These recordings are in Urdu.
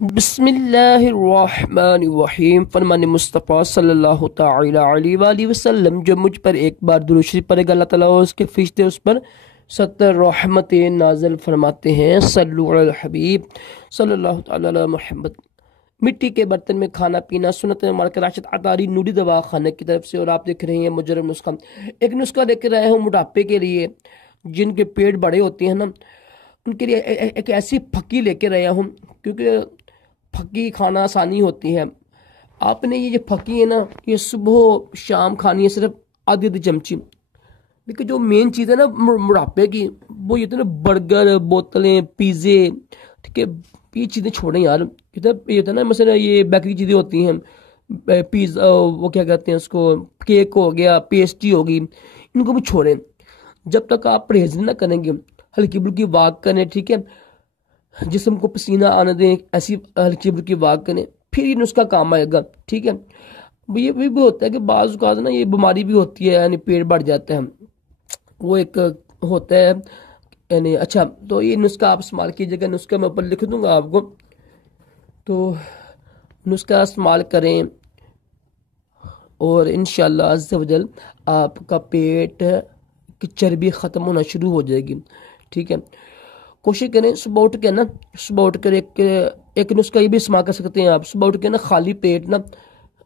بسم اللہ الرحمن الرحیم فرمان مصطفیٰ صلی اللہ تعالی علیہ وآلہ وسلم جو مجھ پر ایک بار درود شریف پڑھے گا اللہ تعالیٰ اس کے فرشتے اس پر 70 رحمتیں نازل فرماتے ہیں۔ صلو علی الحبیب صلی اللہ تعالی علی محمد۔ مٹی کے برتن میں کھانا پینا سنت مبارکہ راشد عطاری نوری دوا خانہ کی طرف سے، اور آپ دیکھ رہے ہیں مجرب نسخہ۔ ایک نسخہ لے کے رہے ہوں موٹاپے کے لیے، جن کے پیٹ بڑے ہوتے ہیں نا ان کے لیے ایک ایسی پھکی لے کے رہے ہوں، کیونکہ پھکی کھانا آسانی ہوتی ہے۔ آپ نے یہ جو پھکی ہے نا یہ صبح شام کھانی ہے، صرف آدھی چمچی۔ لیکن جو مین چیز ہے نا موٹاپے کی وہ یہ تو نا برگر، بوتلیں، پیزے، ٹھیک ہے، یہ چیزیں چھوڑیں یار۔ یہ ہوتا ہے نا مثلا یہ بیکری چیزیں ہوتی ہیں، پیزا، وہ کیا کہتے ہیں اس کو، کیک ہو گیا، پیسٹری ہوگی، ان کو بھی چھوڑیں جب تک آپ پرہیز نہ کریں گے۔ ہلکی بلکی واک کریں، ٹھیک ہے، جسم کو پسینہ آنے دیں، ایسی ہلکی بلکی واک کریں، پھر یہ نسخہ کام آئے گا، ٹھیک ہے۔ یہ بھی ہوتا ہے کہ بعض اوقات نا یہ بیماری بھی ہوتی ہے، یعنی پیٹ بڑھ جاتا ہے، وہ ایک ہوتا ہے یعنی۔ اچھا تو یہ نسخہ آپ استعمال کیجیے گا، نسخہ میں اوپر لکھ دوں گا آپ کو، تو نسخہ استعمال کریں اور انشاءاللہ عز و جل آپ کا پیٹ کی چربی ختم ہونا شروع ہو جائے گی، ٹھیک ہے۔ کوشش کریں صبح اٹھ کے نا، صبح اٹھ کر ایک نسخہ یہ بھی استعمال کر سکتے ہیں آپ۔ صبح اٹھ کے نا خالی پیٹ نا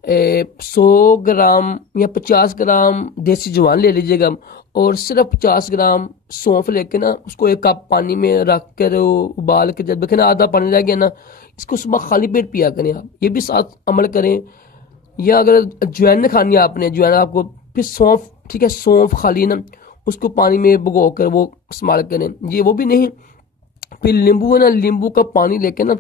100 گرام یا 50 گرام دیسی جوان لے لیجیے گا، اور صرف 50 گرام سونف لے کے نا اس کو ایک کپ پانی میں رکھ کر ابال کے، جب دیکھیں نا آدھا پانی رہ گیا نا، اس کو صبح خالی پیٹ پیا کریں آپ۔ یہ بھی ساتھ عمل کریں۔ یا اگر جوین کھانی ہے آپ نے، جوین آپ کو، پھر سونف، ٹھیک ہے، سونف خالی نا اس کو پانی میں بھگو کر وہ استعمال کریں۔ یہ وہ بھی نہیں، پھر لیمبو ہے نا، لیمبو کا پانی لے کے نا،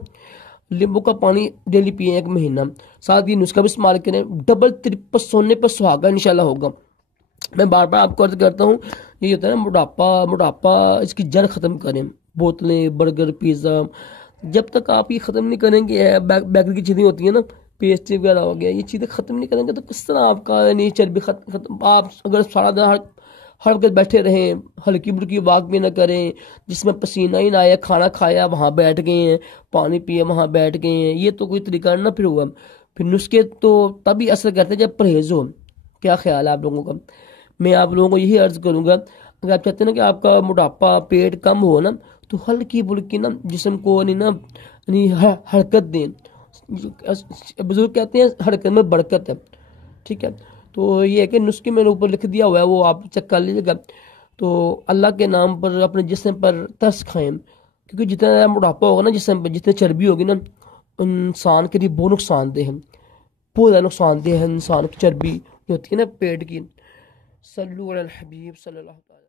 لیمبو کا پانی ڈیلی پیئیں 1 مہینہ۔ ساتھ یہ نسخہ بھی استعمال کریں، ڈبل ٹرپل سونے پر سہاگا انشاءاللہ ہوگا۔ میں بار بار آپ کو عرض کرتا ہوں، یہ ہوتا ہے نا موٹاپا اس کی جڑ ختم کریں۔ بوتلیں، برگر، پیزا، جب تک آپ یہ ختم نہیں کریں گے، بیکری کی چیزیں ہوتی ہیں نا، پیسٹری وغیرہ ہو گیا، یہ چیزیں ختم نہیں کریں گے تو کس طرح آپ کا یعنی چربی ختم۔ آپ اگر سارا دن ہر وقت بیٹھے رہیں، ہلکی بلکی واک بھی نہ کریں، جس میں پسینہ ہی نہ آیا، کھانا کھایا وہاں بیٹھ گئے ہیں، پانی پیے وہاں بیٹھ گئے ہیں، یہ تو کوئی طریقہ نہ پھر ہوا۔ پھر نسخے تو تبھی اثر کرتے ہیں جب پرہیز ہو۔ کیا خیال ہے آپ لوگوں کا؟ میں آپ لوگوں کو یہی عرض کروں گا، اگر آپ چاہتے ہیں نا کہ آپ کا موٹاپا، پیٹ کم ہو نا، تو ہلکی بلکی نا جسم کو یعنی حرکت دیں۔ بزرگ کہتے ہیں حرکت میں برکت ہے، ٹھیک ہے۔ تو یہ ہے کہ نسخے میں نے اوپر لکھ دیا ہوا ہے، وہ آپ چیک کر لیجیے گا۔ تو اللہ کے نام پر اپنے جسم پر ترس کھائیں، کیونکہ جتنا موٹاپا ہوگا نا جسم پہ، جتنی چربی ہوگی نا، انسان کے لیے بہت نقصان دہ ہے، بہت زیادہ نقصان دہ ہے انسان کی چربی جو ہوتی ہے نا پیٹ کی۔ صلو علی الحبیب صلی اللہ تعالی۔